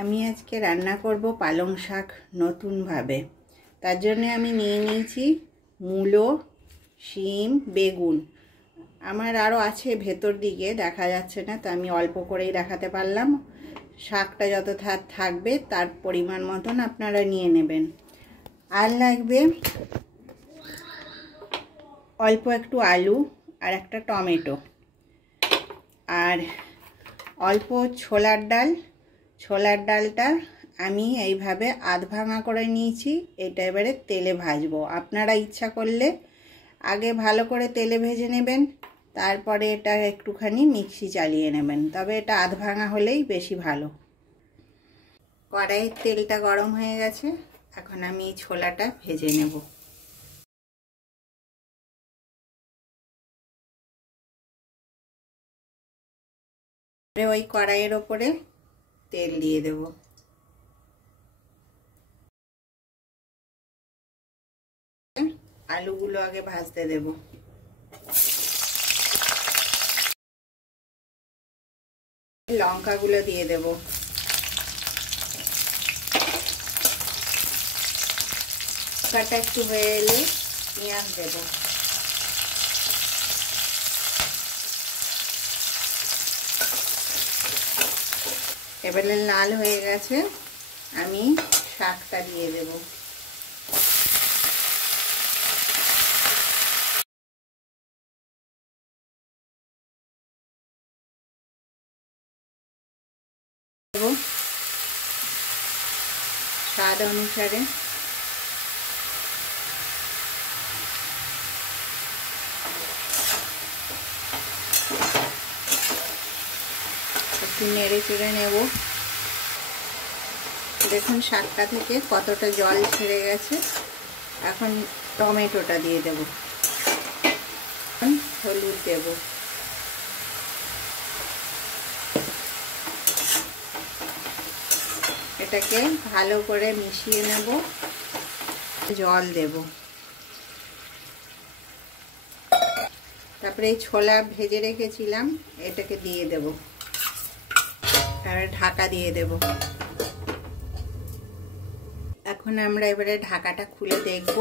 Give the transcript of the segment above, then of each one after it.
আমি আজকে রান্না করব পালং শাক নতুন ভাবে। তার জন্য আমি নিয়ে নিয়েছি মূলো, শিম, বেগুন। আমার আরও আছে ভেতর দিকে, দেখা যাচ্ছে না, তো আমি অল্প করেই দেখাতে পারলাম। শাকটা যত থাকবে তার পরিমাণ মতন আপনারা নিয়ে নেবেন। আর লাগবে অল্প একটু আলু আর একটা টমেটো, আর অল্প ছোলার ডাল। ছোলার ডালটা আমি এইভাবে আধ ভাঙা করে নিয়েছি। এটা এবারে তেলে ভাজবো। আপনারা ইচ্ছা করলে আগে ভালো করে তেলে ভেজে নেবেন, তারপরে এটা একটুখানি মিক্সি চালিয়ে নেবেন, তবে এটা আধ ভাঙা হলেই বেশি ভালো। কড়াইয়ের তেলটা গরম হয়ে গেছে, এখন আমি এই ছোলাটা ভেজে নেব। ওই কড়াইয়ের ওপরে তেল দিয়ে দেব। আলুগুলো আগে ভাজতে দেব। লঙ্কাগুলো দিয়ে দেব। লঙ্কাটা একটু হয়ে এলে পেঁয়াজ দেব। এবারে লাল হয়ে গেছে, আমি শাকটা দিয়ে দেব। স্বাদ অনুসারে একটু নেড়ে চেড়ে নেব। দেখুন শাকটা থেকে কতটা জল ছেড়ে গেছে। এখন টমেটোটা দিয়ে দেব, হলুদ দেব, এটাকে ভালো করে মিশিয়ে নেব। জল দেব, তারপরে এই ছোলা ভেজে রেখেছিলাম এটাকে দিয়ে দেব, তারপরে ঢাকা দিয়ে দেব। এখন আমরা এবারে ঢাকাটা খুলে দেখব।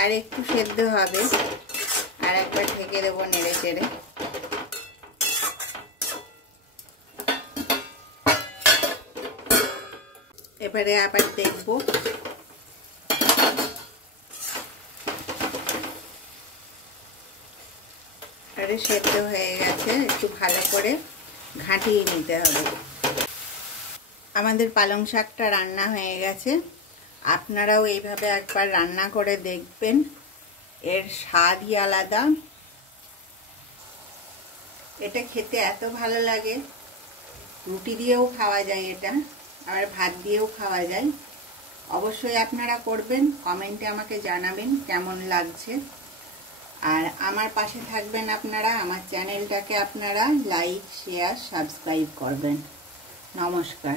আর একটু সেদ্ধ হবে, আর একবার ঢেকে দেবো নেড়ে চেড়ে। এবারে আবার দেখব। আরে সেদ্ধ হয়ে গেছে, একটু ভালো করে ঘাঁটিয়ে নিতে হবে। আমাদের পালং শাকটা রান্না হয়ে গেছে। আপনারাও এইভাবে একবার রান্না করে দেখবেন, এর স্বাদই আলাদা। এটা খেতে এত ভালো লাগে, রুটি দিয়েও খাওয়া যায় এটা, আর ভাত দিয়েও খাওয়া যায়। অবশ্যই আপনারা করবেন, কমেন্টে আমাকে জানাবেন কেমন লাগছে। আর আমার পাশে থাকবেন আপনারা, আমার চ্যানেলটাকে আপনারা লাইক, শেয়ার, সাবস্ক্রাইব করবেন। নমস্কার।